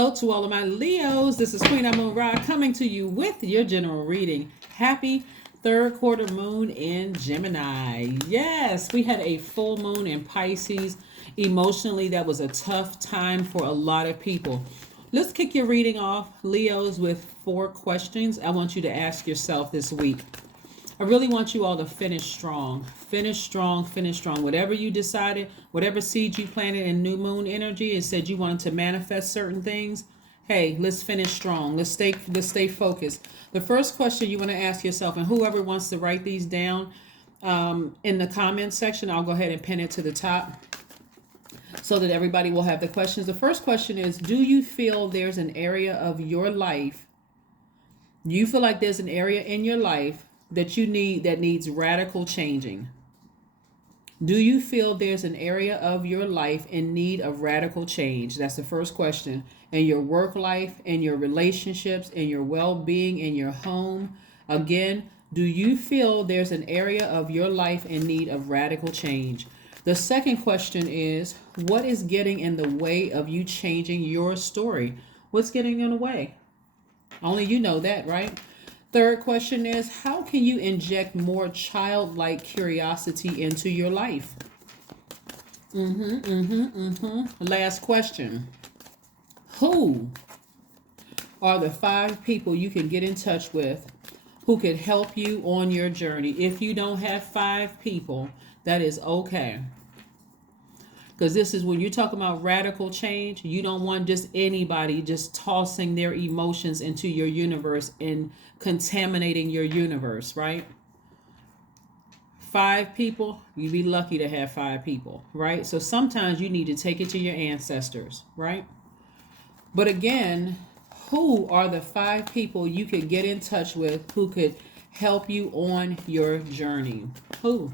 Hello to all of my Leos. This is Queen Amun Ra coming to you with your general reading. Happy third quarter moon in Gemini. Yes, we had a full moon in Pisces. Emotionally, that was a tough time for a lot of people. Let's kick your reading off, Leos, with 4 questions I want you to ask yourself this week. I really want you all to finish strong. Finish strong, finish strong. Whatever you decided, whatever seed you planted in new moon energy and said you wanted to manifest certain things, hey, let's finish strong. Let's stay focused. The first question you want to ask yourself, and whoever wants to write these down in the comments section, I'll go ahead and pin it to the top so that everybody will have the questions. The first question is, do you feel there's an area of your life, you feel like there's an area in your life that needs radical changing? Do you feel there's an area of your life in need of radical change? That's the first question. In your work life, in your relationships, in your well-being, in your home. Again, do you feel there's an area of your life in need of radical change? The second question is, what is getting in the way of you changing your story? What's getting in the way? Only you know that, right? Third question is, how can you inject more childlike curiosity into your life? Last question. Who are the 5 people you can get in touch with who could help you on your journey? If you don't have 5 people, that is okay. Because this is when you're talking about radical change, you don't want just anybody just tossing their emotions into your universe and contaminating your universe, right? 5 people, you'd be lucky to have 5 people, right? So sometimes you need to take it to your ancestors, right? But again, who are the 5 people you could get in touch with who could help you on your journey? Who?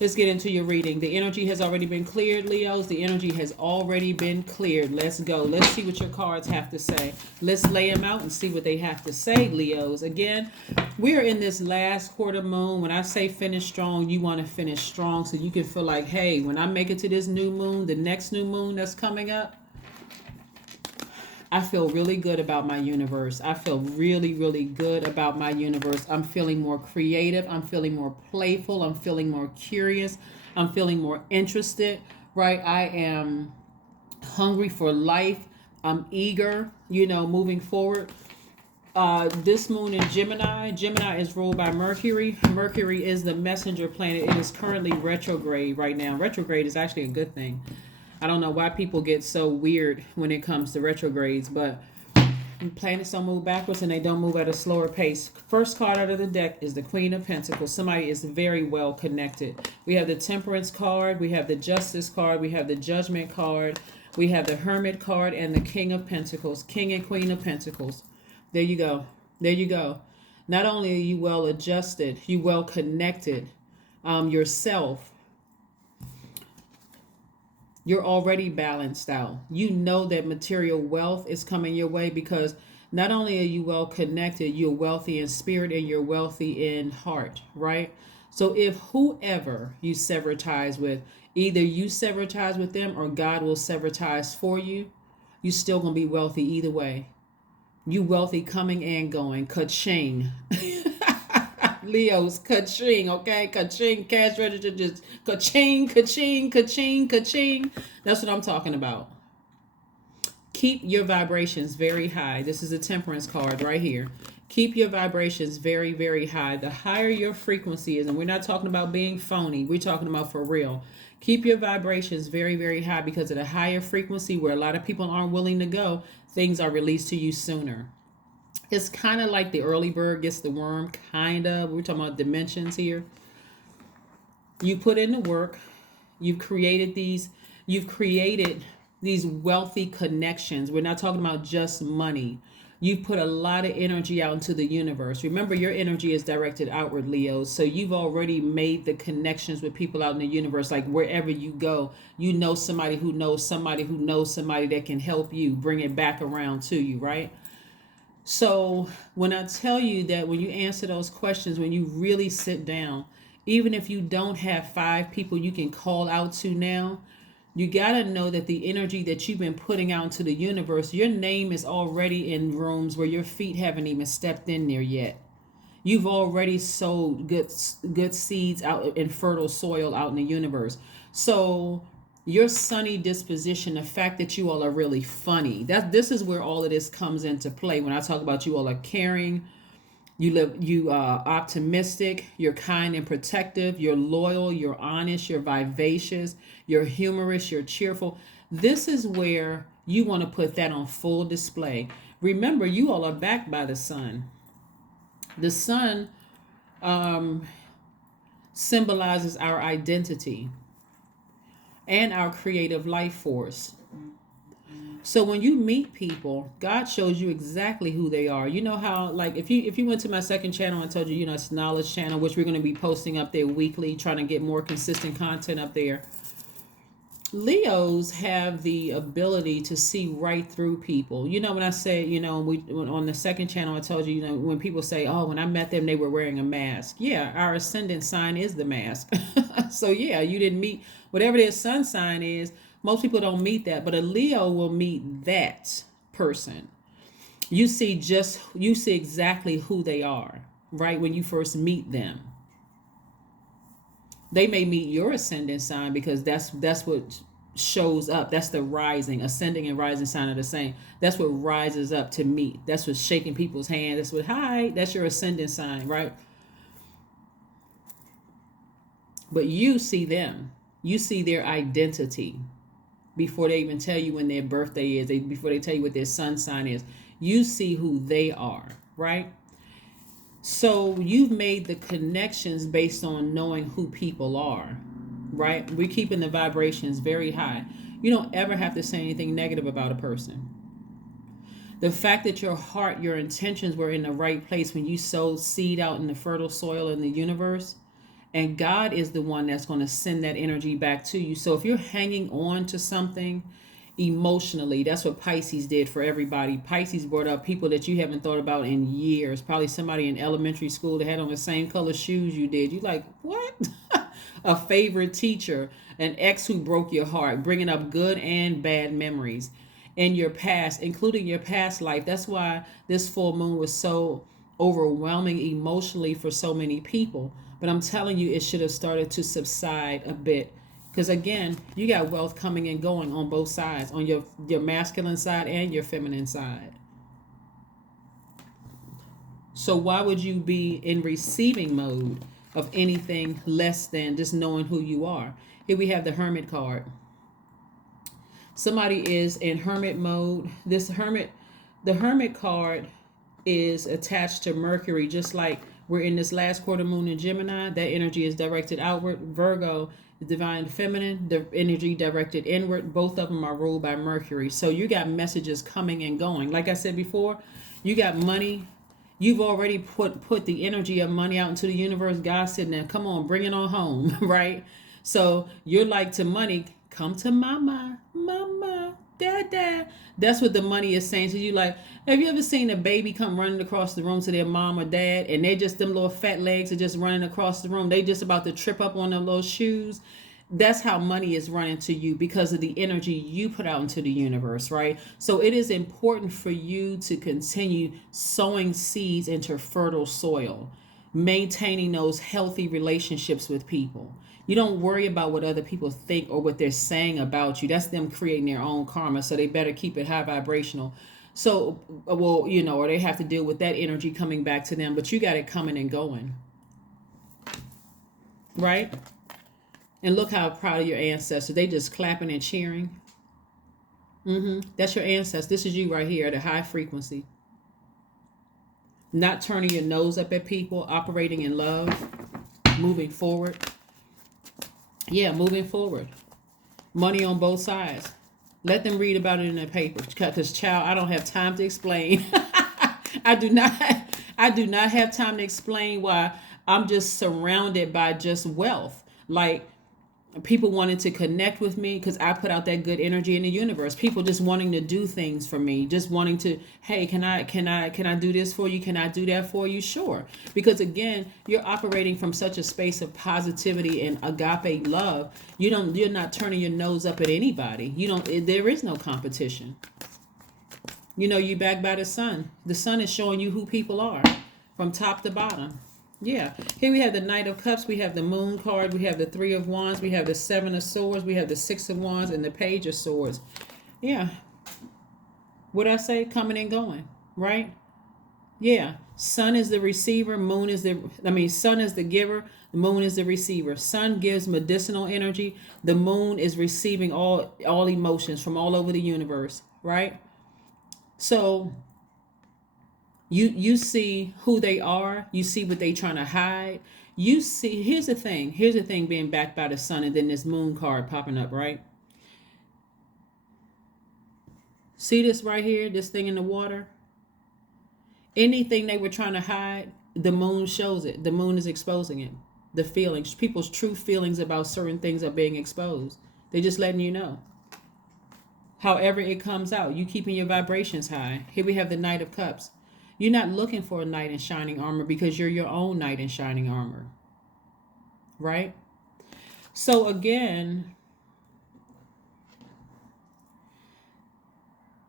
Let's get into your reading. The energy has already been cleared, Leos. The energy has already been cleared. Let's go. Let's see what your cards have to say. Let's lay them out and see what they have to say, Leos. Again, we're in this last quarter moon. When I say finish strong, you want to finish strong so you can feel like, hey, when I make it to this new moon, the next new moon that's coming up, I feel really good about my universe. I feel really, really good about my universe. I'm feeling more creative. I'm feeling more playful. I'm feeling more curious. I'm feeling more interested, right? I am hungry for life. I'm eager, moving forward. This moon in Gemini. Gemini is ruled by Mercury. Mercury is the messenger planet. It is currently retrograde right now. Retrograde is actually a good thing. I don't know why people get so weird when it comes to retrogrades, but planets don't move backwards and they don't move at a slower pace. First card out of the deck is the Queen of Pentacles. Somebody is very well connected. We have the Temperance card, we have the Justice card, we have the Judgment card, we have the Hermit card, and the King of Pentacles, King and Queen of Pentacles. There you go. There you go. Not only are you well adjusted, you well connected yourself. You're already balanced out. You know that material wealth is coming your way because not only are you well connected, you're wealthy in spirit and you're wealthy in heart, right? So if whoever you sever ties with, either you sever ties with them or God will sever ties for you, you're still going to be wealthy either way. You wealthy coming and going. Ka-ching. Leo's ka-ching, okay? Ka-ching, cash register, just ka-ching, ka-ching, ka-ching, ka-ching. That's what I'm talking about. Keep your vibrations very high. This is a Temperance card right here. Keep your vibrations very, very high. The higher your frequency is, and we're not talking about being phony, we're talking about for real. Keep your vibrations very, very high because at a higher frequency where a lot of people aren't willing to go, things are released to you sooner. It's kind of like the early bird gets the worm, kind of. We're talking about dimensions here. You put in the work. You've created these wealthy connections. We're not talking about just money. You've put a lot of energy out into the universe. Remember, your energy is directed outward, Leo. So you've already made the connections with people out in the universe. Like wherever you go, you know somebody who knows somebody who knows somebody that can help you bring it back around to you, right? So when I tell you that when you answer those questions, when you really sit down, even if you don't have 5 people you can call out to now, You got to know that the energy that you've been putting out into the universe, your name is already in rooms where your feet haven't even stepped in there yet. You've already sowed good seeds out in fertile soil out in the universe. So your sunny disposition, the fact that you all are really funny, that this is where all of this comes into play. When I talk about you all are caring, you are optimistic, you're kind and protective, you're loyal, you're honest, you're vivacious, you're humorous, you're cheerful. This is where you want to put that on full display. Remember, you all are backed by the sun. The sun symbolizes our identity and our creative life force. So when you meet people, God shows you exactly who they are. You know how, like, if you went to my second channel and told you, it's knowledge channel, which we're going to be posting up there weekly, trying to get more consistent content up there. Leos have the ability to see right through people. When I say, on the second channel, I told you, when people say, oh, when I met them, they were wearing a mask. Yeah, our ascendant sign is the mask. So yeah, you didn't meet whatever their sun sign is. Most people don't meet that, but a Leo will meet that person. You see exactly who they are, right? When you first meet them. They may meet your ascendant sign because that's what shows up. That's the rising, ascending and rising sign are the same. That's what rises up to meet. That's what's shaking people's hands. That's what, hi, that's your ascendant sign, right? But you see them. You see their identity before they even tell you when their birthday is, before they tell you what their sun sign is. You see who they are, right? So you've made the connections based on knowing who people are, right? We're keeping the vibrations very high. You don't ever have to say anything negative about a person. The fact that your heart, your intentions were in the right place when you sowed seed out in the fertile soil in the universe, and God is the one that's going to send that energy back to you. So if you're hanging on to something emotionally, that's what Pisces did for everybody. Pisces brought up people that you haven't thought about in years. Probably somebody in elementary school that had on the same color shoes you did. You like, what? A favorite teacher, an ex who broke your heart, bringing up good and bad memories in your past, including your past life. That's why this full moon was so overwhelming emotionally for so many people. But I'm telling you, it should have started to subside a bit. Because again, you got wealth coming and going on both sides, on your masculine side and your feminine side. So why would you be in receiving mode of anything less than just knowing who you are? Here we have the Hermit card. Somebody is in Hermit mode. The Hermit card is attached to Mercury, just like we're in this last quarter moon in Gemini. That energy is directed outward. Virgo, the divine feminine, the energy directed inward. Both of them are ruled by Mercury. So you got messages coming and going. Like I said before, you got money. You've already put the energy of money out into the universe. God's sitting there, come on, bring it on home, right? So you're like to money, come to mama, dad. That's what the money is saying to you. Like, have you ever seen a baby come running across the room to their mom or dad, and they just, them little fat legs are just running across the room. They just about to trip up on them little shoes. That's how money is running to you because of the energy you put out into the universe, right? So it is important for you to continue sowing seeds into fertile soil, maintaining those healthy relationships with people. You don't worry about what other people think or what they're saying about you. That's them creating their own karma. So they better keep it high vibrational. So, well, or they have to deal with that energy coming back to them. But you got it coming and going, right? And look how proud of your ancestors. They just clapping and cheering. That's your ancestors. This is you right here at a high frequency. Not turning your nose up at people, operating in love, moving forward. Yeah, moving forward. Money on both sides. Let them read about it in the paper. Because, child, I don't have time to explain. I do not have time to explain why I'm just surrounded by just wealth. Like, People wanting to connect with me because I put out that good energy in the universe. People just wanting to do things for me, just wanting to, hey, can I do this for you? Can I do that for you? Sure. Because again, you're operating from such a space of positivity and agape love. You're not turning your nose up at anybody. There is no competition. You backed by the sun. The sun is showing you who people are from top to bottom. Yeah. Here we have the Knight of Cups. We have the Moon card. We have the Three of Wands. We have the Seven of Swords. We have the Six of Wands and the Page of Swords. Yeah. What I say? Coming and going. Right? Yeah. Sun is the receiver. Sun is the giver. The moon is the receiver. Sun gives medicinal energy. The moon is receiving all emotions from all over the universe. Right? So you see who they are. You see what they trying to hide. You see, here's the thing being backed by the sun and then this moon card popping up, right? See this right here, this thing in the water? Anything they were trying to hide, the moon shows it. The moon is exposing it. The feelings, people's true feelings about certain things are being exposed. They're just letting you know. However it comes out, you keeping your vibrations high. Here we have the Knight of Cups. You're not looking for a knight in shining armor because you're your own knight in shining armor. Right? So again,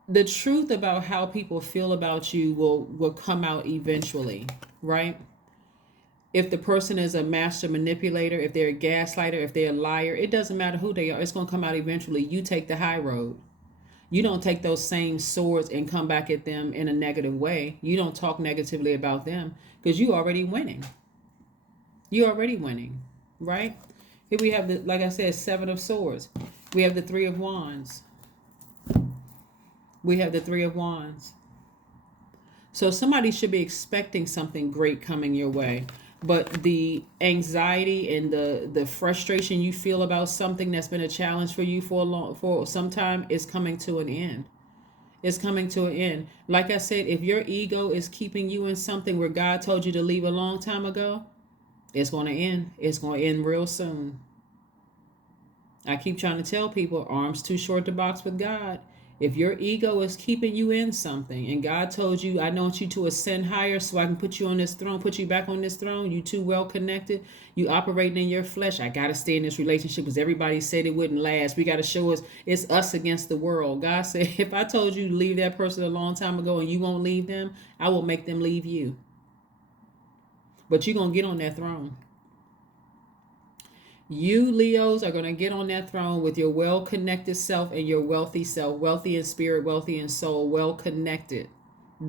the truth about how people feel about you will come out eventually. Right? If the person is a master manipulator, if they're a gaslighter, if they're a liar, it doesn't matter who they are. It's going to come out eventually. You take the high road. You don't take those same swords and come back at them in a negative way. You don't talk negatively about them because you're already winning. You're already winning, right? Here we have, like I said, Seven of Swords. We have the Three of Wands. We have the Three of Wands. So somebody should be expecting something great coming your way. But the anxiety and the frustration you feel about something that's been a challenge for you for some time is coming to an end. It's coming to an end. Like I said, if your ego is keeping you in something where God told you to leave a long time ago, it's going to end. It's going to end real soon. I keep trying to tell people, arms too short to box with God. If your ego is keeping you in something and God told you, I want you to ascend higher so I can put you on this throne, put you back on this throne, you too well connected, you operating in your flesh, I got to stay in this relationship because everybody said it wouldn't last. We got to show it's us against the world. God said, if I told you to leave that person a long time ago and you won't leave them, I will make them leave you. But you're going to get on that throne. You Leos are going to get on that throne with your well-connected self and your wealthy self, wealthy in spirit, wealthy in soul, well-connected,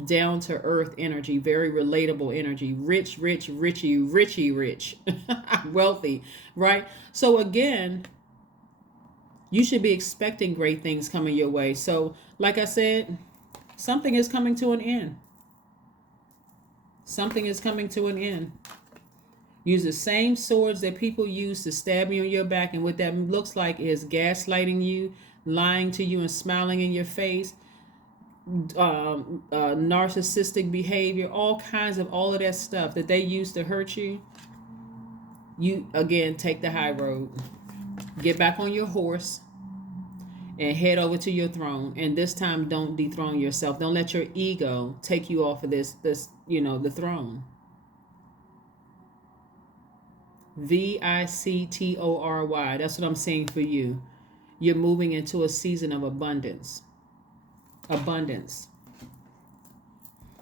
down-to-earth energy, very relatable energy, rich, rich, wealthy, right? So again, you should be expecting great things coming your way. So like I said, something is coming to an end. Something is coming to an end. Use the same swords that people use to stab you on your back. And what that looks like is gaslighting you, lying to you and smiling in your face, narcissistic behavior, all of that stuff that they use to hurt you. You, again, take the high road. Get back on your horse and head over to your throne. And this time, don't dethrone yourself. Don't let your ego take you off of the throne. Victory. That's what I'm saying for you. You're moving into a season of abundance. Abundance.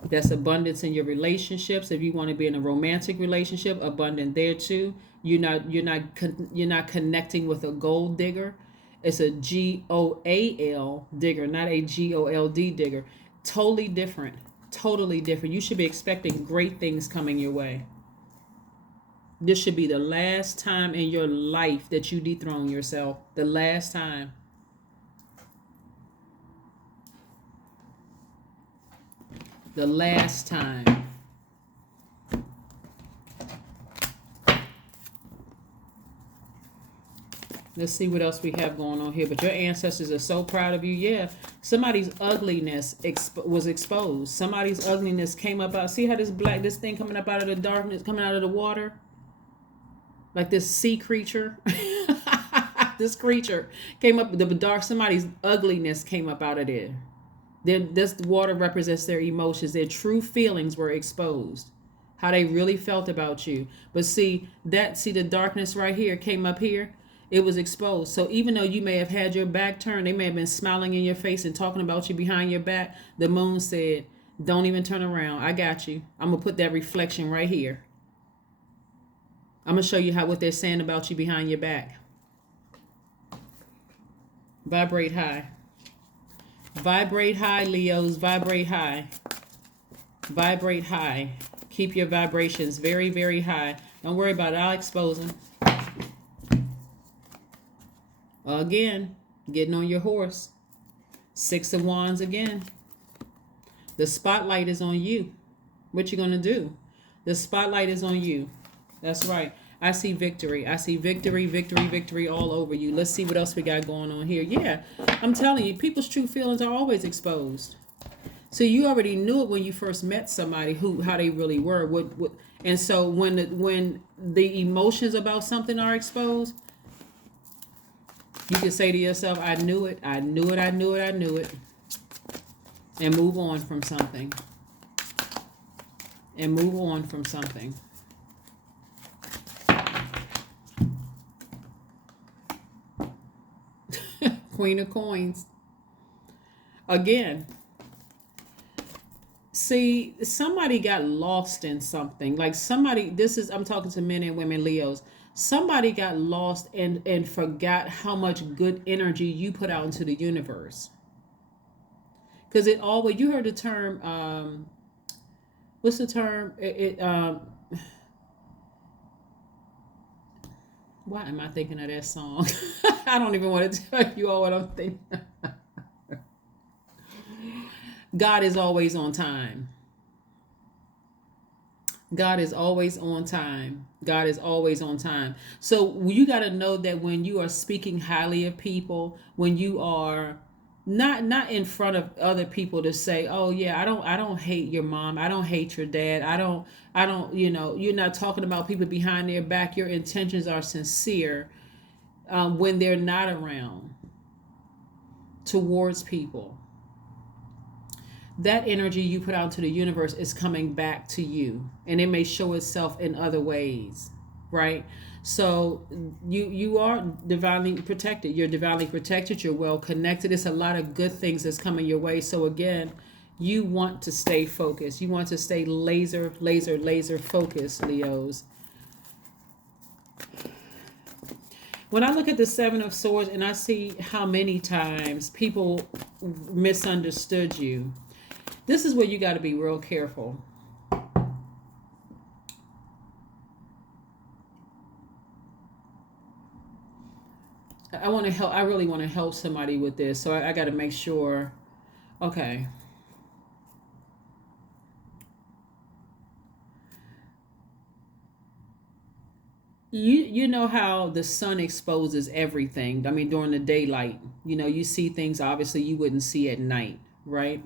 That's abundance in your relationships. If you want to be in a romantic relationship, abundant there too. You're not connecting with a gold digger. It's a GOAL digger, not a GOLD digger. Totally different. Totally different. You should be expecting great things coming your way. This should be the last time in your life that you dethrone yourself. The last time. The last time. Let's see what else we have going on here. But your ancestors are so proud of you. Yeah. Somebody's ugliness was exposed. Somebody's ugliness came up out. See how this thing coming up out of the darkness, coming out of the water? Like this sea creature. This creature came up, the dark, somebody's ugliness came up out of there. This water represents their emotions. Their true feelings were exposed. How they really felt about you. But see, the darkness right here came up here. It was exposed. So even though you may have had your back turned, they may have been smiling in your face and talking about you behind your back, the moon said, don't even turn around. I got you. I'm going to put that reflection right here. I'm going to show you what they're saying about you behind your back. Vibrate high. Vibrate high, Leos. Vibrate high. Vibrate high. Keep your vibrations very, very high. Don't worry about it. I'll expose them. Again, getting on your horse. 6 of Wands again. The spotlight is on you. What you going to do? The spotlight is on you. That's right. I see victory. I see victory, victory, victory all over you. Let's see what else we got going on here. Yeah, I'm telling you, people's true feelings are always exposed. So you already knew it when you first met somebody, how they really were. And so when the emotions about something are exposed, you can say to yourself, I knew it, I knew it, I knew it, I knew it. And move on from something. And move on from something. Queen of Coins. Again. See, somebody got lost in something. Like I'm talking to men and women, Leos. Somebody got lost and forgot how much good energy you put out into the universe. Because you heard the term, what's the term? Why am I thinking of that song? I don't even want to tell you all what I'm thinking. God is always on time. God is always on time. God is always on time. So you got to know that when you are speaking highly of people, when you are not in front of other people to say, oh yeah, I don't hate your mom, I don't hate your dad, I don't you're not talking about people behind their back. Your intentions are sincere when they're not around towards people. That energy you put out into the universe is coming back to you, and it may show itself in other ways, right? So you are divinely protected. You're divinely protected. You're well connected. It's a lot of good things that's coming your way. So again, you want to stay focused. You want to stay laser focused, Leos. When I look at the 7 of Swords and I see how many times people misunderstood you, this is where you got to be real careful. I want to help. I really want to help somebody with this. So I got to make sure. Okay. You know how the sun exposes everything. I mean, during the daylight, you see things obviously you wouldn't see at night, right?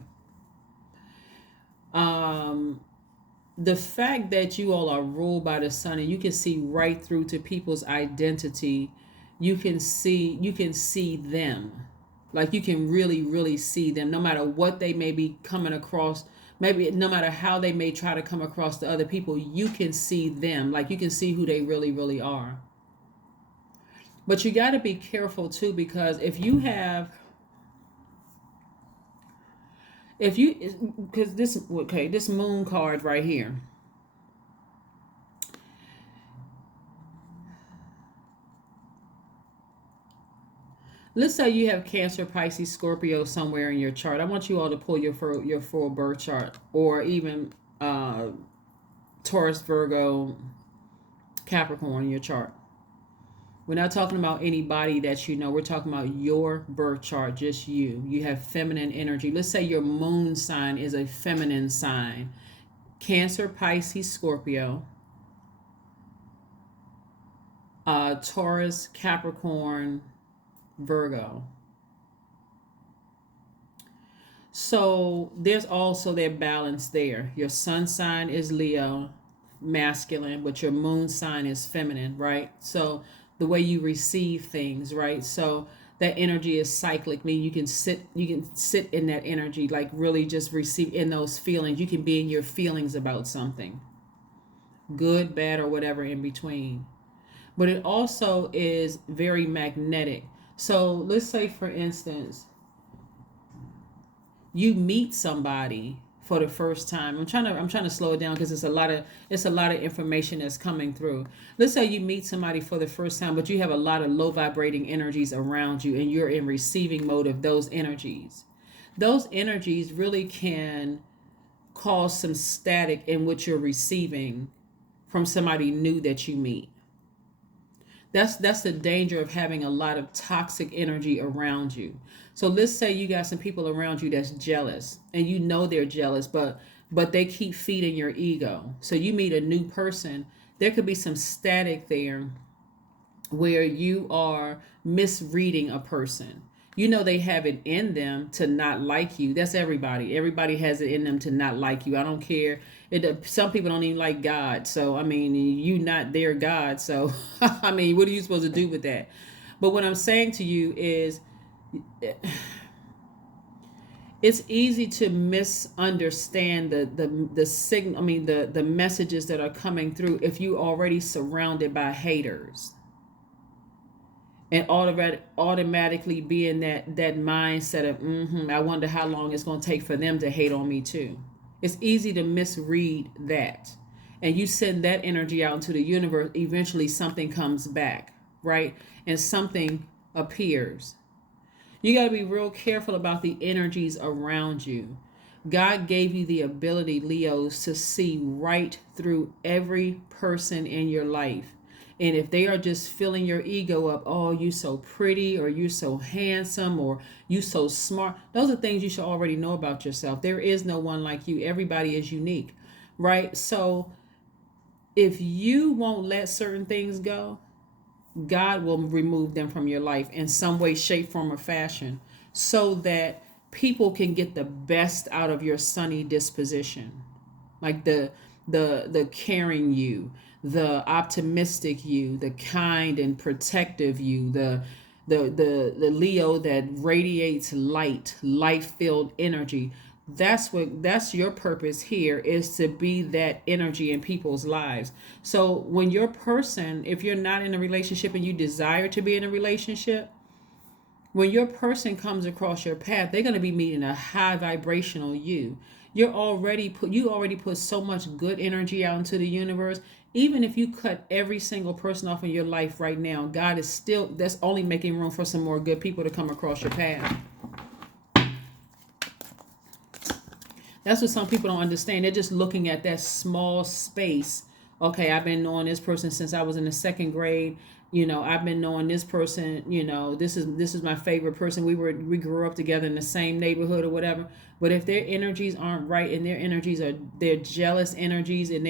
The fact that you all are ruled by the sun and you can see right through to people's identity, you can see them. Like you can really see them, no matter what they may be coming across. Maybe no matter how they may try to come across to other people, you can see them. Like you can see who they really are. But you got to be careful too, because this moon card right here. Let's say you have Cancer, Pisces, Scorpio somewhere in your chart. I want you all to pull your full birth chart, or even Taurus, Virgo, Capricorn in your chart. We're not talking about anybody that you know. We're talking about your birth chart, just you. You have feminine energy. Let's say your moon sign is a feminine sign. Cancer, Pisces, Scorpio, Taurus, Capricorn, Virgo. So there's also that balance there. Your sun sign is Leo, masculine, but your moon sign is feminine, right? So the way you receive things, right? So that energy is cyclic, meaning you can sit in that energy, like really just receive in those feelings. You can be in your feelings about something, good, bad, or whatever in between. But it also is very magnetic. So let's say, for instance, you meet somebody for the first time. I'm trying to slow it down because it's a lot of information that's coming through. Let's say you meet somebody for the first time, but you have a lot of low vibrating energies around you and you're in receiving mode of those energies. Those energies really can cause some static in what you're receiving from somebody new that you meet. That's the danger of having a lot of toxic energy around you. So let's say you got some people around you that's jealous, and you know they're jealous, but they keep feeding your ego. So you meet a new person, there could be some static there where you are misreading a person. You know they have it in them to not like you. That's everybody. Everybody has it in them to not like you. I don't care. Some people don't even like God. So I mean, you not their God. So I mean, what are you supposed to do with that? But what I'm saying to you is, it's easy to misunderstand the signal. I mean, the messages that are coming through if you already surrounded by haters, and automatically be in that mindset of I wonder how long it's going to take for them to hate on me too. It's easy to misread that, and you send that energy out into the universe. Eventually something comes back, right? And something appears. You got to be real careful about the energies around you. God gave you the ability, Leos, to see right through every person in your life. And if they are just filling your ego up, oh, you so pretty, or you so handsome, or you so smart, those are things you should already know about yourself. There is no one like you. Everybody is unique, right? So if you won't let certain things go, God will remove them from your life in some way, shape, form, or fashion, so that people can get the best out of your sunny disposition, like the caring you, the optimistic you, the kind and protective you, the Leo that radiates light filled energy. That's your purpose here, is to be that energy in people's lives. So when your person, if you're not in a relationship and you desire to be in a relationship, when your person comes across your path, they're going to be meeting a high vibrational you. You already put so much good energy out into the universe. Even if you cut every single person off in your life right now, God is still, that's only making room for some more good people to come across your path. That's what some people don't understand. They're just looking at that small space. Okay, I've been knowing this person since I was in the second grade. I've been knowing this person. This is my favorite person. We grew up together in the same neighborhood or whatever. But if their energies aren't right, and their energies are their jealous energies, and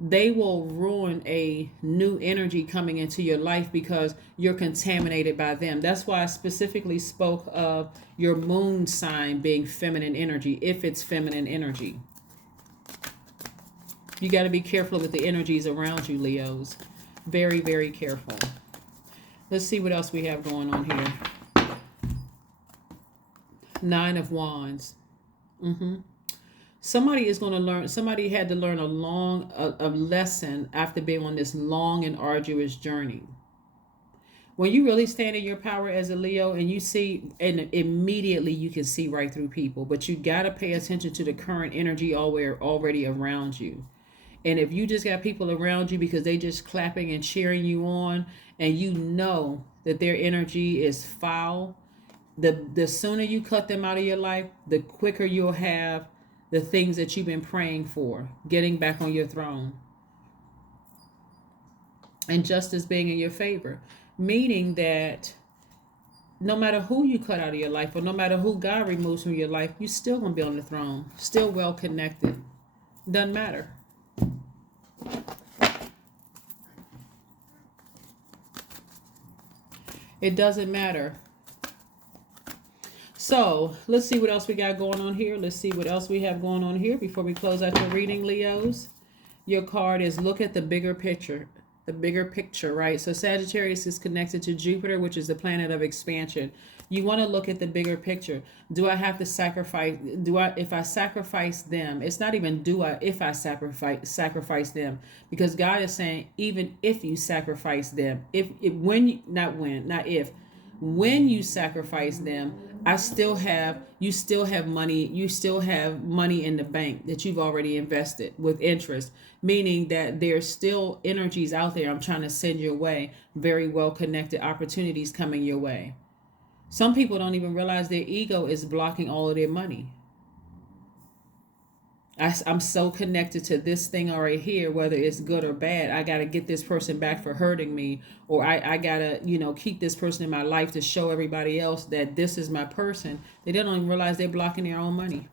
they will ruin a new energy coming into your life because you're contaminated by them. That's why I specifically spoke of your moon sign being feminine energy, if it's feminine energy. You got to be careful with the energies around you, Leos. Very, very careful. Let's see what else we have going on here. 9 of Wands. Somebody had to learn a lesson after being on this long and arduous journey. When you really stand in your power as a Leo, and you see, and immediately you can see right through people, but you got to pay attention to the current energy already around you. And if you just got people around you because they just clapping and cheering you on, and you know that their energy is foul, the sooner you cut them out of your life, the quicker you'll have the things that you've been praying for getting back on your throne, and justice being in your favor. Meaning that no matter who you cut out of your life, or no matter who God removes from your life, you're still going to be on the throne, still well connected. Doesn't matter. It doesn't matter. So let's see what else we got going on here. Let's see what else we have going on here before we close out your reading, Leos. Your card is look at the bigger picture. the bigger picture, right? So Sagittarius is connected to Jupiter, which is the planet of expansion. You want to look at the bigger picture. Do I have to sacrifice? If I sacrifice them, it's not even if I sacrifice them, because God is saying, even if you sacrifice them, not if, when you sacrifice them, you still have money in the bank that you've already invested with interest, meaning that there's still energies out there I'm trying to send your way, very well connected opportunities coming your way. Some people don't even realize their ego is blocking all of their money. I'm so connected to this thing right here, whether it's good or bad. I got to get this person back for hurting me, or I got to, keep this person in my life to show everybody else that this is my person. They don't even realize they're blocking their own money.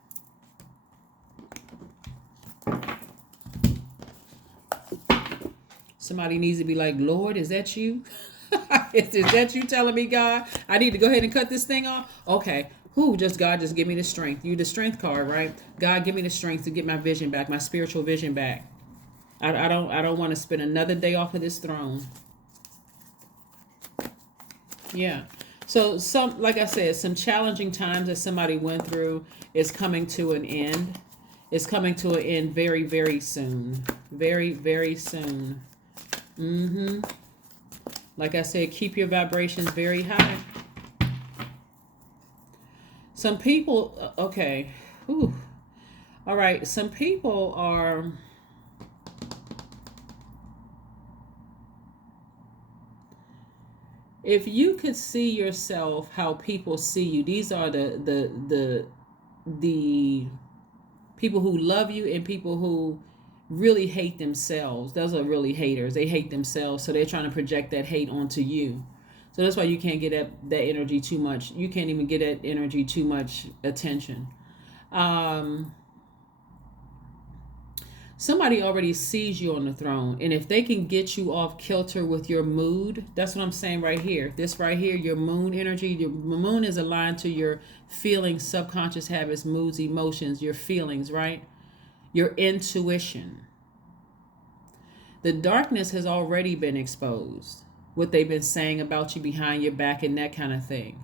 Somebody needs to be like, Lord, is that you? Is that you telling me, God, I need to go ahead and cut this thing off? Okay. God, just give me the strength. You the strength card, right? God, give me the strength to get my vision back, my spiritual vision back. I don't want to spend another day off of this throne. Yeah. So like I said, some challenging times that somebody went through is coming to an end. It's coming to an end very, very soon. Very, very soon. Like I said, keep your vibrations very high. Some people, okay. Whew. All right. Some people are, if you could see yourself how people see you, these are the people who love you and people who really hate themselves. Those are really haters. They hate themselves, so they're trying to project that hate onto you. So that's why you can't get that energy too much. You can't even get that energy too much attention. Somebody already sees you on the throne, and if they can get you off kilter with your mood, that's what I'm saying right here. This right here, your moon energy. Your moon is aligned to your feelings, subconscious habits, moods, emotions, your feelings, right? Your intuition. The darkness has already been exposed. What they've been saying about you behind your back and that kind of thing.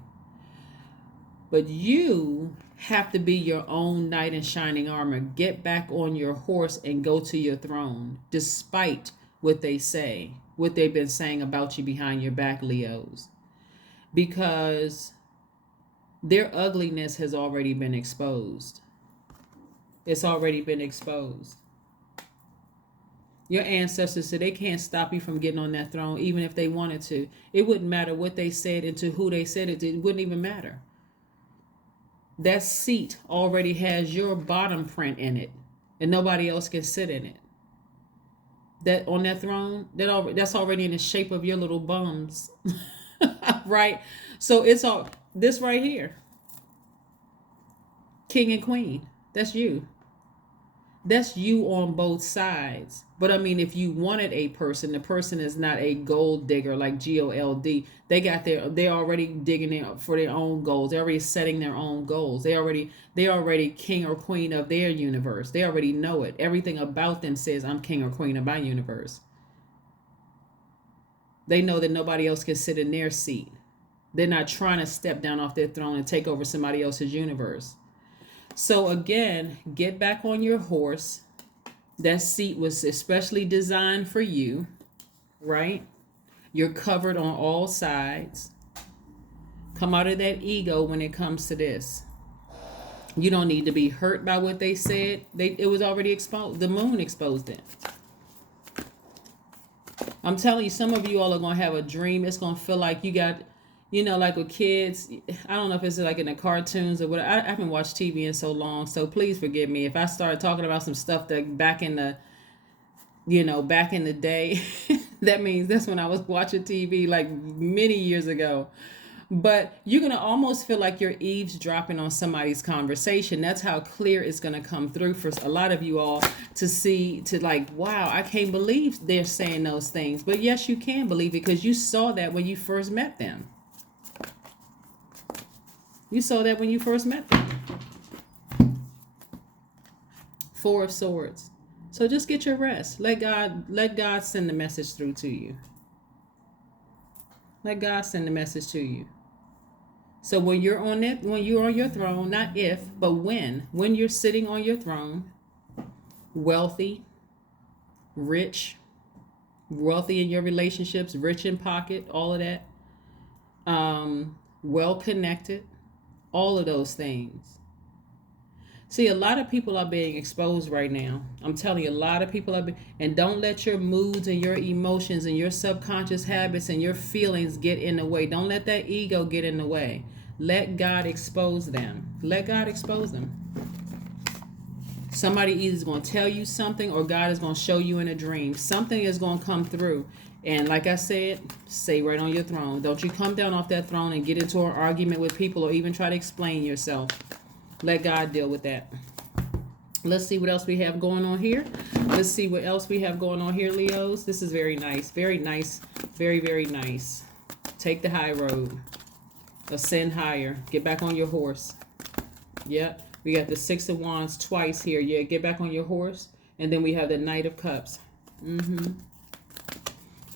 But you have to be your own knight in shining armor. Get back on your horse and go to your throne, despite what they say, what they've been saying about you behind your back, Leos. Because their ugliness has already been exposed. It's already been exposed. Your ancestors said they can't stop you from getting on that throne, even if they wanted to. It wouldn't matter what they said and to who they said it. It wouldn't even matter. That seat already has your bottom print in it, and nobody else can sit in it. That on that throne, that's already in the shape of your little bums, right? So it's all this right here, king and queen. That's you. That's you on both sides. But I mean, if you wanted a person, the person is not a gold digger like GOLD. They're already digging in for their own goals. They're already setting their own goals. They're already king or queen of their universe. They already know it. Everything about them says, I'm king or queen of my universe. They know that nobody else can sit in their seat. They're not trying to step down off their throne and take over somebody else's universe. So again, get back on your horse. That seat was especially designed for you, right? You're covered on all sides. Come out of that ego when it comes to this. You don't need to be hurt by what they said. It was already exposed. The moon exposed it. I'm telling you, some of you all are going to have a dream. It's going to feel like you got, like with kids, I don't know if it's like in the cartoons or what. I haven't watched TV in so long, so please forgive me if I start talking about some stuff that back in the day. That means that's when I was watching TV like many years ago. But you're going to almost feel like you're eavesdropping on somebody's conversation. That's how clear it's going to come through for a lot of you all to like, wow, I can't believe they're saying those things. But yes, you can believe it because you saw that when you first met them. You saw that when you first met them. Four of Swords. So So just get your rest. Let God send the message through to you. Let God send the message to you. So when you're on your throne, not if, but when you're sitting on your throne, wealthy, rich, wealthy in your relationships, rich in pocket, all of that, well connected, all of those things. See, a lot of people are being exposed right now. I'm telling you, a lot of people are and don't let your moods and your emotions and your subconscious habits and your feelings get in the way. Don't let that ego get in the way. Let God expose them. Let God expose them. Somebody either is going to tell you something or God is going to show you in a dream. Something is going to come through. And like I said, stay right on your throne. Don't you come down off that throne and get into an argument with people or even try to explain yourself. Let God deal with that. Let's see what else we have going on here. Let's see what else we have going on here, Leos. This is very nice. Very nice. Very, very nice. Take the high road. Ascend higher. Get back on your horse. Yep. We got the Six of Wands twice here. Yeah, get back on your horse. And then we have the Knight of Cups.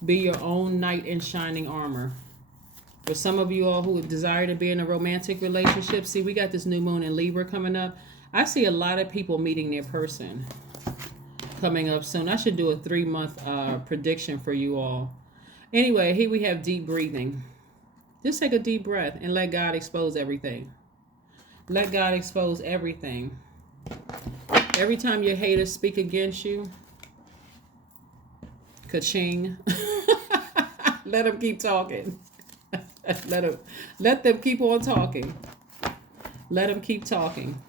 Be your own knight in shining armor. For some of you all who desire to be in a romantic relationship, see, we got this new moon in Libra coming up. I see a lot of people meeting their person coming up soon. I should do a 3-month prediction for you all. Anyway, here we have deep breathing. Just take a deep breath and let God expose everything. Let God expose everything. Every time your haters speak against you, ka-ching, let them keep talking. Let them keep on talking. Let them keep talking.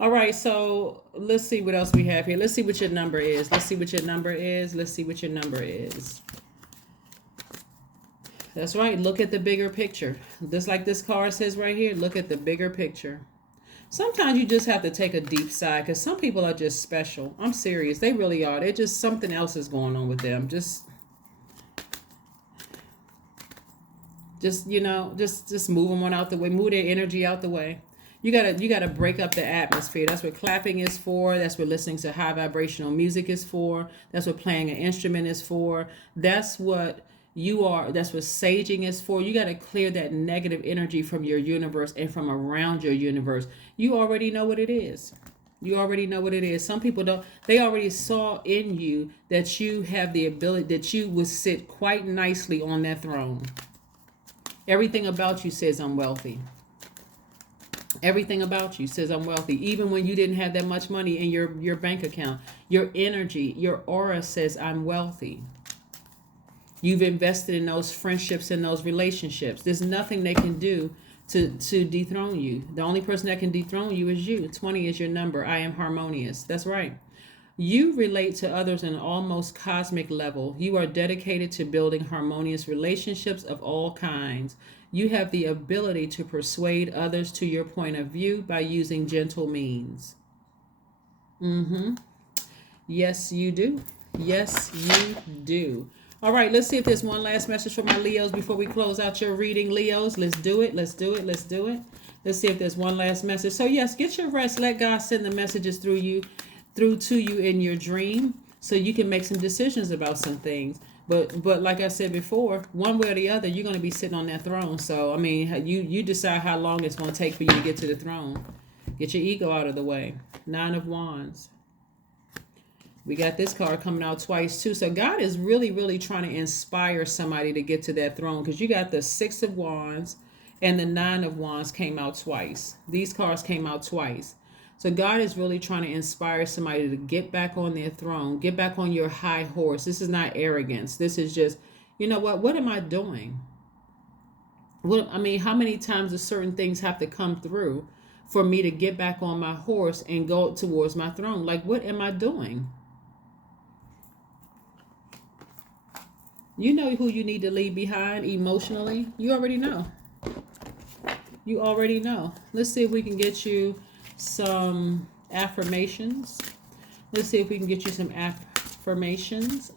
All right, so let's see what else we have here. Let's see what your number is. Let's see what your number is. Let's see what your number is. That's right. Look at the bigger picture. Just like this card says right here, look at the bigger picture. Sometimes you just have to take a deep sigh because some people are just special. I'm serious. They really are. They're just something else is going on with them. Just move them on out the way. Move their energy out the way. You gotta break up the atmosphere. That's what clapping is for. That's what listening to high vibrational music is for. That's what playing an instrument is for. That's what that's what saging is for. You got to clear that negative energy from your universe and from around your universe. You already know what it is. You already know what it is. Some people don't. They already saw in you that you have the ability, that you would sit quite nicely on that throne. Everything about you says I'm wealthy. Everything about you says I'm wealthy. Even when you didn't have that much money in your bank account, your energy, your aura says I'm wealthy. You've invested in those friendships and those relationships. There's nothing they can do to dethrone you. The only person that can dethrone you is you. 20 is your number. I am harmonious. That's right. You relate to others on an almost cosmic level. You are dedicated to building harmonious relationships of all kinds. You have the ability to persuade others to your point of view by using gentle means. Yes, you do. Yes, you do. All right, let's see if there's one last message for my Leos before we close out your reading, Leos. Let's do it. Let's do it. Let's do it. Let's see if there's one last message. So yes, get your rest. Let God send the messages through to you in your dream so you can make some decisions about some things. But like I said before, one way or the other, you're going to be sitting on that throne. So, I mean, you decide how long it's going to take for you to get to the throne. Get your ego out of the way. 9 of Wands. We got this card coming out twice too. So God is really, really trying to inspire somebody to get to that throne, because you got the 6 of Wands and the 9 of Wands came out twice. These cards came out twice. So God is really trying to inspire somebody to get back on their throne, get back on your high horse. This is not arrogance. This is just, you know what am I doing? How many times do certain things have to come through for me to get back on my horse and go towards my throne? Like, what am I doing? You know who you need to leave behind emotionally. You already know. You already know. Let's see if we can get you some affirmations. Let's see if we can get you some affirmations.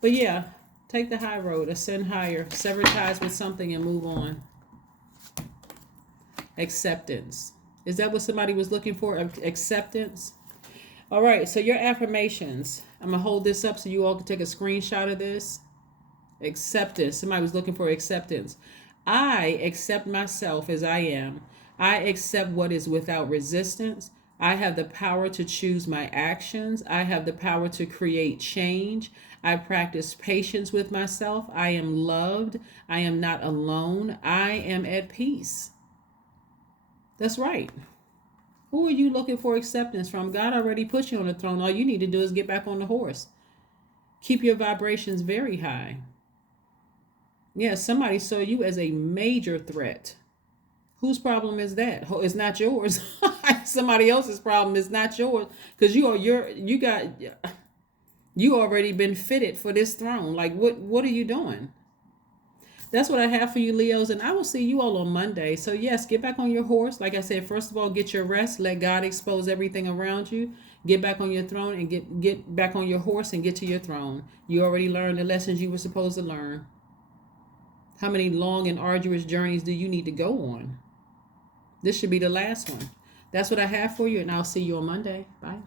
But yeah, take the high road, ascend higher, sever ties with something and move on. Acceptance. Is that what somebody was looking for? Acceptance? All right, so your affirmations. I'm going to hold this up so you all can take a screenshot of this. Acceptance. Somebody was looking for acceptance. I accept myself as I am. I accept what is without resistance. I have the power to choose my actions. I have the power to create change. I practice patience with myself. I am loved. I am not alone. I am at peace. That's right. Who are you looking for acceptance from? God already put you on the throne. All you need to do is get back on the horse. Keep your vibrations very high. Yeah, somebody saw you as a major threat. Whose problem is that? It's not yours. Somebody else's problem is not yours, because you already been fitted for this throne. Like what are you doing? That's what I have for you, Leos, and I will see you all on Monday. So yes, get back on your horse. Like I said, first of all, get your rest. Let God expose everything around you. Get back on your throne and get back on your horse and get to your throne. You already learned the lessons you were supposed to learn. How many long and arduous journeys do you need to go on? This should be the last one. That's what I have for you, and I'll see you on Monday. Bye.